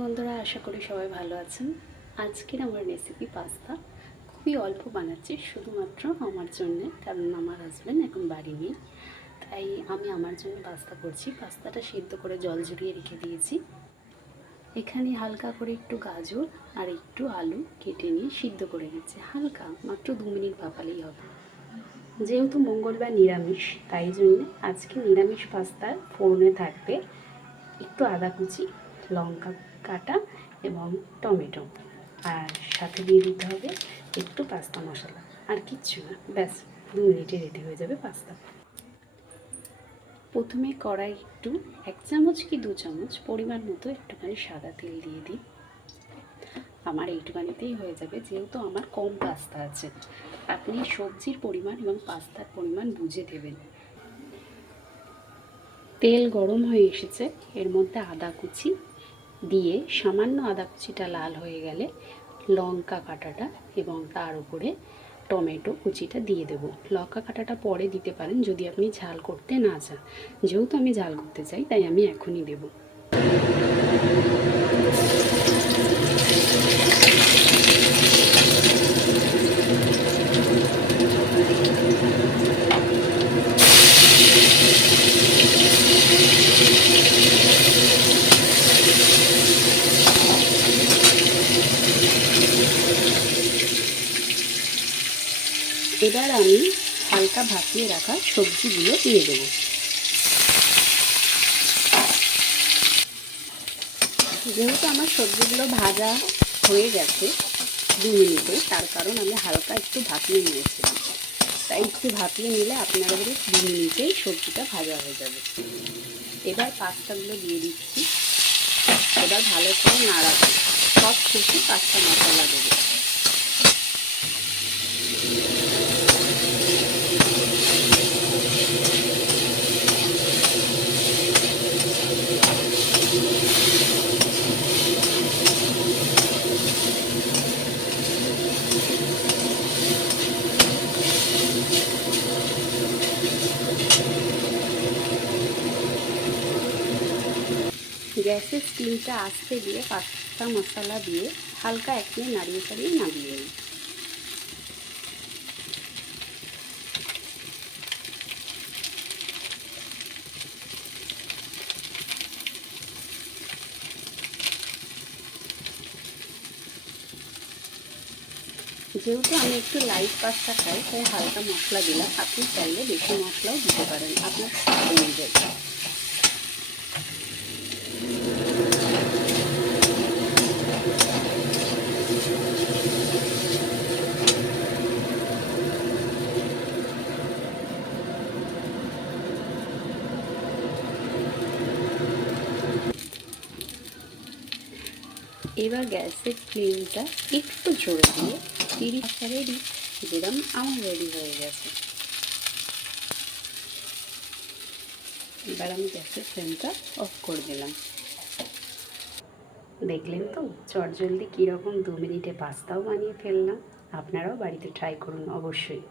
বন্ধুরা, আশা করি সবাই ভালো আছেন। আজকের আমার রেসিপি পাস্তা। খুবই অল্প বানাচ্ছি, শুধুমাত্র আমার জন্যে, কারণ আমার হাজব্যান্ড এখন বাড়ি নেই। তাই আমি আমার জন্য পাস্তা করছি। পাস্তাটা সিদ্ধ করে জল ঝরিয়ে রেখে দিয়েছি। এখানে হালকা করে একটু গাজর আর একটু আলু কেটে নিয়ে সিদ্ধ করে নিচ্ছি। হালকা মাত্র 2 মিনিট ভাপালেই হবে। যেহেতু মঙ্গলবার নিরামিষ, তাই জন্যে আজকে নিরামিষ পাস্তার ফোড়নে থাকবে একটু আদা কুচি, লঙ্কা কাটা এবং টমেটো, আর সাথে দিয়ে দিতে হবে একটু পাস্তা মশলা। আর কিচ্ছু না, ব্যাস 2 মিনিটে রেডি হয়ে যাবে পাস্তা। প্রথমে কড়াই একটু 1 চামচ কি 2 চামচ পরিমাণ মতো একটুখানি সাদা তেল দিয়ে দিই। আমার এইটুখানিতেই হয়ে যাবে, যেহেতু আমার কম পাস্তা আছে। আপনি সবজির পরিমাণ এবং পাস্তার পরিমাণ বুঝে দেবেন। তেল গরম হয়ে এসেছে, এর মধ্যে আদা কুচি দিয়ে সামান্য আদা কুচিটা লাল হয়ে গেলে লঙ্কা কাটাটা এবং তার উপরে টমেটো কুচিটা দিয়ে দেবো। লঙ্কা কাটাটা পরে দিতে পারেন যদি আপনি ঝাল করতে না চান। যেহেতু আমি ঝাল করতে চাই, তাই আমি এখনই দেবো। এবার আমি হালকা ভাপিয়ে রাখা সবজিগুলো দিয়ে দেবো। যেহেতু আমার সবজিগুলো ভাজা হয়ে গেছে 2 মিনিটে, তার কারণ আমি হালকা একটু ভাপিয়ে নিয়েছিলাম। তাই একটু ভাপিয়ে নিলে আপনাদের 2 মিনিটেই সবজিটা ভাজা হয়ে যাবে। এবার পাস্তাগুলো দিয়ে দিচ্ছি। এবার ভালো করে নাড়াবো। সব শেষে পাস্তা মশলা দেবো। গ্যাসের স্টিমটা আস্তে দিয়ে পাস্তা মশলা দিয়ে হালকা 1 মিনিট নাড়িয়ে চাড়িয়ে নামিয়ে নিই। যেহেতু আমি একটু লাইট পাস্তা খাই, তাই হালকা মশলা দিলাম। আপনি চাইলে বেশি মশলাও দিতে পারেন আপনার স্বাদ অনুযায়ী। এবার গ্যাসের ফ্লেমটা একটু জোরে দিয়ে 30 রেডি। যেরকম আমার রেডি হয়ে গেছে। এবার আমি গ্যাসের ফ্লেমটা অফ করে দিলাম। দেখলেন তো চটজলদি কীরকম 2 মিনিটে পাস্তাও বানিয়ে ফেললাম। আপনারাও বাড়িতে ট্রাই করুন অবশ্যই।